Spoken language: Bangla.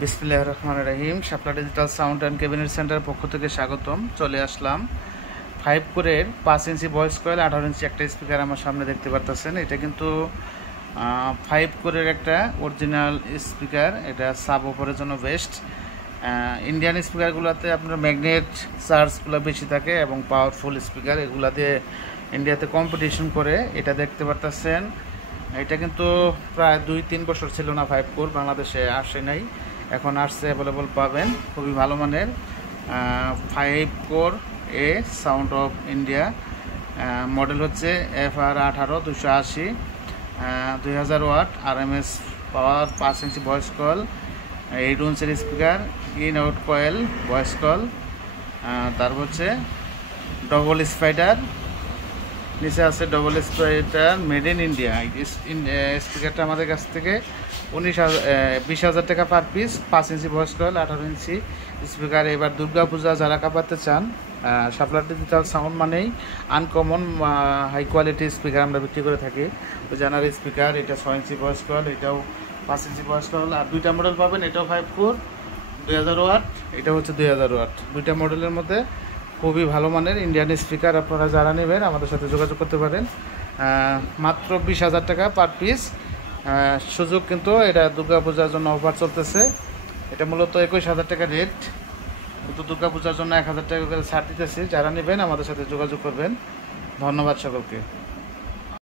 বিসমিল্লাহির রহমানির রহিম। Shapla digital sound and cabinet centre পক্ষ থেকে স্বাগতম। চলে আসলাম 5 কোরের 5 ইঞ্চি ভয়েস কয়েল 18 ইঞ্চি একটা স্পিকার আমার সামনে দেখতে পারতেছেন। এটা কিন্তু 5 কোরের একটা অরিজিনাল স্পিকার। এটা সাব অফারের জন্য বেস্ট। ইন্ডিয়ান স্পিকারগুলোতে আপনার ম্যাগনেট চার্জগুলো বেশি থাকে এবং পাওয়ারফুল স্পিকার, এগুলা দিয়ে ইন্ডিয়াতে কম্পিটিশন করে। এটা দেখতে পারতেছেন, এটা কিন্তু প্রায় 2-3 বছর ছিল না 5 কোর, বাংলাদেশে আসে নাই, এখন আসছে, অ্যাভেলেবল পাবেন। খুবই ভালো মানের 5 core a sound of India. Model হচ্ছে FR18 280, 2000 watt, RMS power, 5 inch voice coil, 8 ইঞ্চের speaker, in out coil voice coil. তারপর হচ্ছে ডবল স্পাইডার, নিচে আছে double spider, made in India. স্পিকারটা আমাদের কাছ থেকে 20,000 টাকা per piece. 5 inch voice coil, 18 inch speaker. এবার দুর্গাপূজা যারা কাঁপাতে চান, শাপলা ডিজিটাল সাউন্ড মানেই আনকমন হাই কোয়ালিটি স্পিকার আমরা বিক্রি করে থাকি। ওই জানার স্পিকার, এটা 6 ইঞ্চি ভয়েস কয়েল, এটাও 5 ইঞ্চি ভয়েস কয়েল। আর দুইটা মডেল পাবেন, এটাও 5 কোর 2000 ওয়াট, এটা হচ্ছে 2000 ওয়াট। দুইটা মডেলের মধ্যে খুবই ভালো মানের ইন্ডিয়ান স্পিকার। আপনারা যারা নেবেন আমাদের সাথে যোগাযোগ করতে পারেন। মাত্র 20,000 টাকা পার পিস। সুযোগ কিন্তু এটা দুর্গাপূজার জন্য অফার চলতেছে। এটা মূলত 21,000 টাকা রেট, কিন্তু দুর্গাপূজার জন্য 1,000 টাকা করে ছাড় দিতেছি। যারা নেবেন আমাদের সাথে যোগাযোগ করবেন। ধন্যবাদ সকলকে।